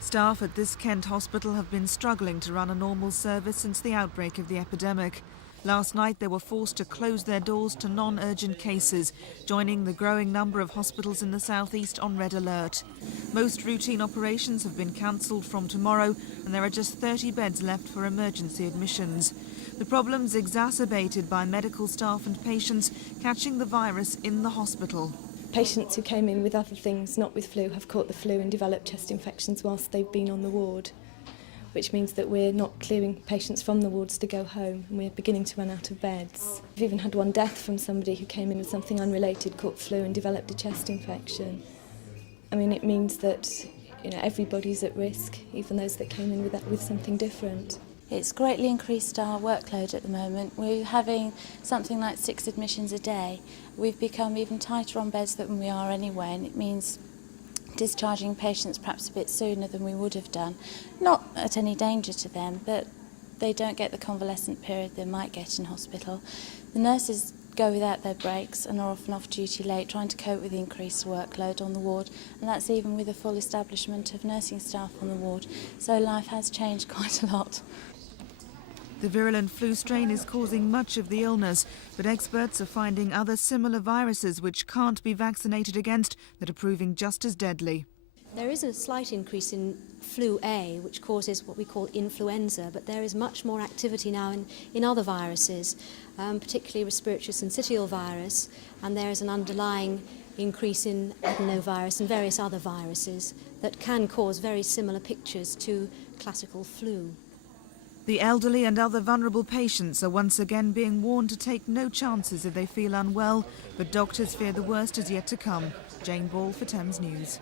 Staff at this Kent hospital have been struggling to run a normal service since the outbreak of the epidemic. Last night they were forced to close their doors to non-urgent cases, joining the growing number of hospitals in the southeast on red alert. Most routine operations have been cancelled from tomorrow, and there are just 30 beds left for emergency admissions. The problem's exacerbated by medical staff and patients catching the virus in the hospital. Patients who came in with other things, not with flu, have caught the flu and developed chest infections whilst they've been on the ward, which means that we're not clearing patients from the wards to go home, and we're beginning to run out of beds. We've even had one death from somebody who came in with something unrelated, caught flu and developed a chest infection. I mean, it means that everybody's at risk, even those that came in with something different. It's greatly increased our workload at the moment. We're having something like 6 admissions a day. We've become even tighter on beds than we are anyway, and it means discharging patients perhaps a bit sooner than we would have done. Not at any danger to them, but they don't get the convalescent period they might get in hospital. The nurses go without their breaks and are often off duty late, trying to cope with the increased workload on the ward, and that's even with a full establishment of nursing staff on the ward. So life has changed quite a lot. The virulent flu strain is causing much of the illness, but experts are finding other similar viruses which can't be vaccinated against that are proving just as deadly. There is a slight increase in flu A, which causes what we call influenza, but there is much more activity now in other viruses, particularly respiratory syncytial virus, and there is an underlying increase in adenovirus and various other viruses that can cause very similar pictures to classical flu. The elderly and other vulnerable patients are once again being warned to take no chances if they feel unwell, but doctors fear the worst is yet to come. Jane Ball for Thames News.